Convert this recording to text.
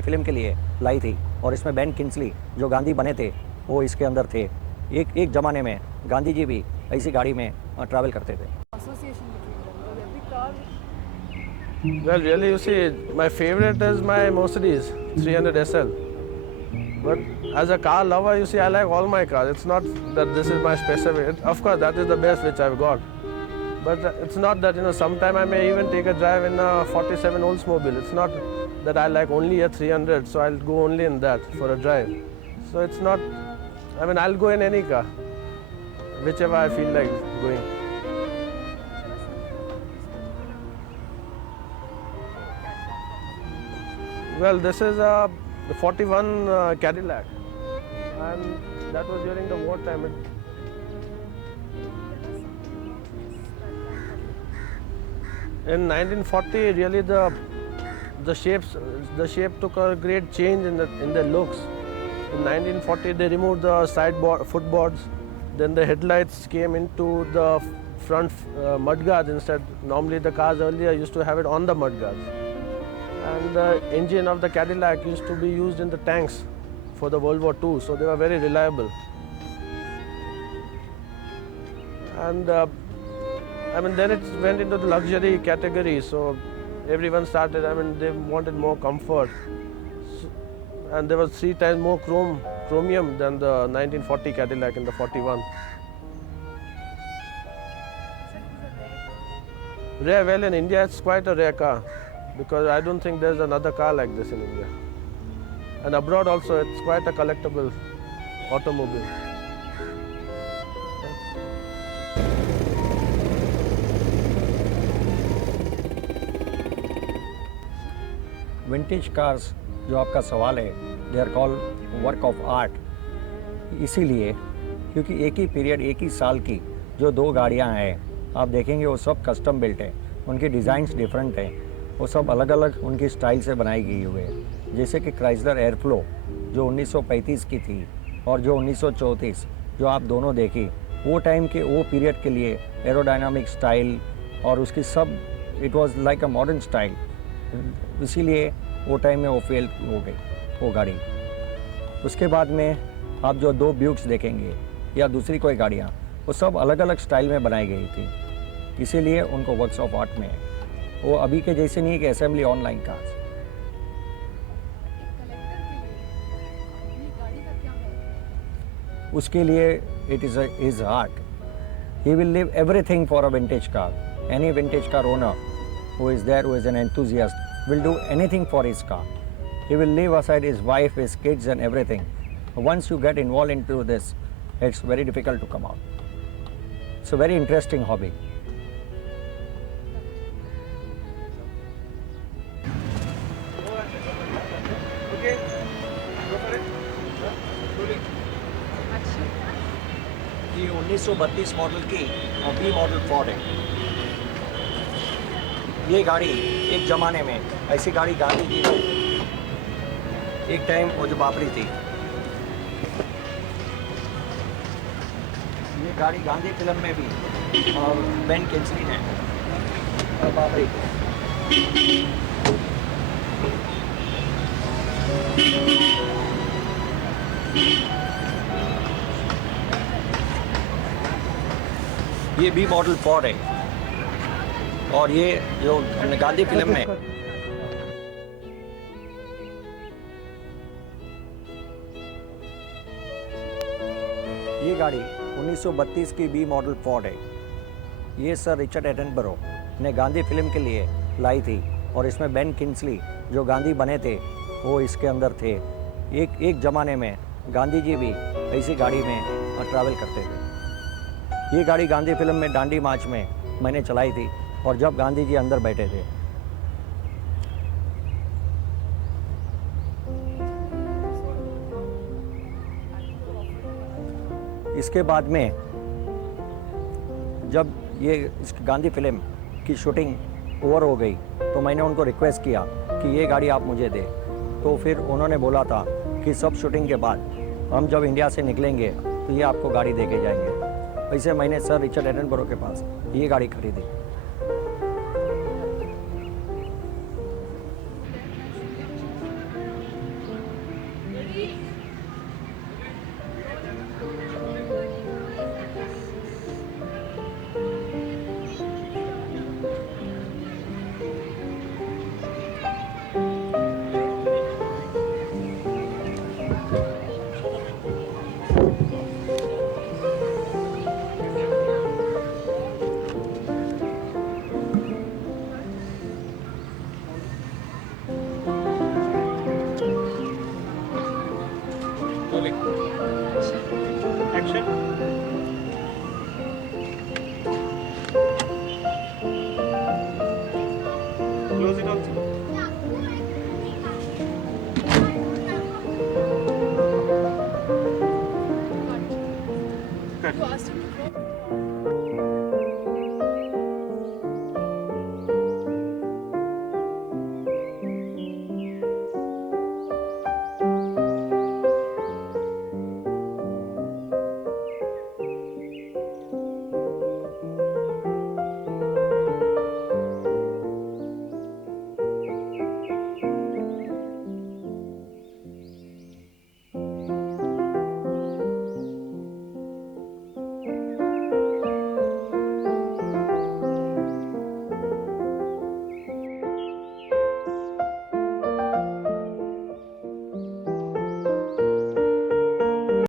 Film के लिए लाई थी और इसमें बेन किंग्सली जो गांधी बने थे वो इसके अंदर थे। एक ज़माने में गांधी जी भी ऐसी गाड़ी में ट्रैवल करते थे। association between them? Because every car. Well, really, you see, my favorite is my Mercedes 300 SL. But as a car lover, you see, I like all my cars. It's not that this is my specific. Of course, that is the best which I've got. But it's not that, sometime I may even take a drive in a 47 Oldsmobile. It's not that I like only a 300, so I'll go only in that for a drive. So it's not, I'll go in any car, whichever I feel like going. Well, this is the 41 Cadillac, and that was during the war time. In 1940, really the shape took a great change in the looks. In 1940, they removed the footboards. Then the headlights came into the front mudguards instead. Normally, the cars earlier used to have it on the mudguards. And the engine of the Cadillac used to be used in the tanks for the World War II, so they were very reliable. And then it went into the luxury category, so everyone started, they wanted more comfort. And there was 3 times more chromium than the 1940 Cadillac in the 41. Rare, well, in India it's quite a rare car, because I don't think there's another car like this in India. And abroad also, it's quite a collectible automobile. Vintage cars जो आपका सवाल है, they are called work of art. इसीलिए क्योंकि एक ही period, एक ही साल की जो 2 गाड़ियां हैं, आप देखेंगे वो सब कस्टम बिल्ट है, उनकी डिज़ाइंस डिफरेंट हैं, वो सब अलग अलग उनकी स्टाइल से बनाई गई हुई है। जैसे कि क्राइसलर एयरफ्लो जो 1935 की थी और जो 1934 जो आप दोनों देखी, वो टाइम के वो पीरियड के लिए एरोडायनामिक स्टाइल और उसकी सब, it was like a modern style, इसीलिए वो टाइम में वो फेल हो गई वो गाड़ी। उसके बाद में आप जो 2 ब्यूक्स देखेंगे या दूसरी कोई गाड़ियाँ, वो सब अलग अलग स्टाइल में बनाई गई थी, इसीलिए उनको वर्क्स ऑफ आर्ट में है। वो अभी के जैसे नहीं कि असेंबली ऑनलाइन कार्स। उसके लिए it is his art. He will live everything for a vintage car. Any vintage car owner who is there, who is an enthusiast, will do anything for his car. He will leave aside his wife, his kids and everything. Once you get involved into this, it's very difficult to come out. It's a very interesting hobby. Okay, go for it. Slowly. ये 1932 model की B model Ford है। ये गाड़ी एक ज़माने में, ऐसी गाड़ी गांधी जी ने एक टाइम वो जो वापरी थी। ये गाड़ी गांधी फिल्म में भी और बेन किंग्सली ने वापरी थी। ये बी मॉडल फोर्ड है और ये जो गांधी फिल्म में ये गाड़ी 1932 की बी मॉडल फोर्ड है। ये सर रिचर्ड एटनबरो ने गांधी फिल्म के लिए लाई थी और इसमें बेन किंग्सली जो गांधी बने थे वो इसके अंदर थे। एक ज़माने में गांधी जी भी ऐसी गाड़ी में ट्रैवल करते थे। ये गाड़ी गांधी फिल्म में डांडी मार्च में मैंने चलाई थी और जब गांधी जी अंदर बैठे थे। इसके बाद में जब ये इस गांधी फिल्म की शूटिंग ओवर हो गई तो मैंने उनको रिक्वेस्ट किया कि ये गाड़ी आप मुझे दें। तो फिर उन्होंने बोला था कि सब शूटिंग के बाद हम जब इंडिया से निकलेंगे तो ये आपको गाड़ी दे के जाएंगे। वैसे मैंने सर रिचर्ड एटनबरो के पास ये गाड़ी खरीदी। Rolling. Action. Close it also. Cut. You asked